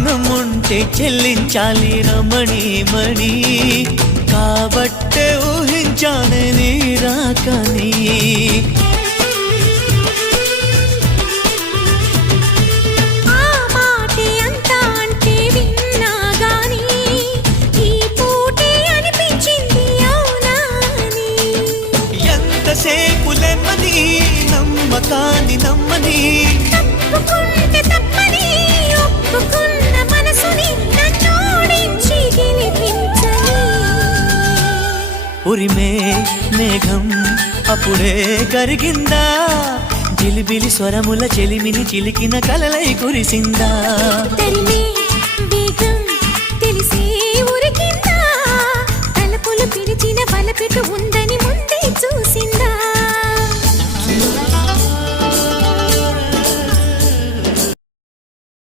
రుణముంటే చెల్లించాలి రమణి మణి కాబట్టే ఊహించానే నీ రాకని ఎంతసేపులెమ్మని నమ్మకాన్ని నమ్మని తప్పుకుంటే తప్పని ఒప్పుకున్న మనసుని నన్నోడించి గెలిపించని ఉరిమే మేఘం అప్పుడే కరిగిందా జిలిబిలి స్వరముల చెలిమిని చిలికిన కలలై కురిసిందా తరిమే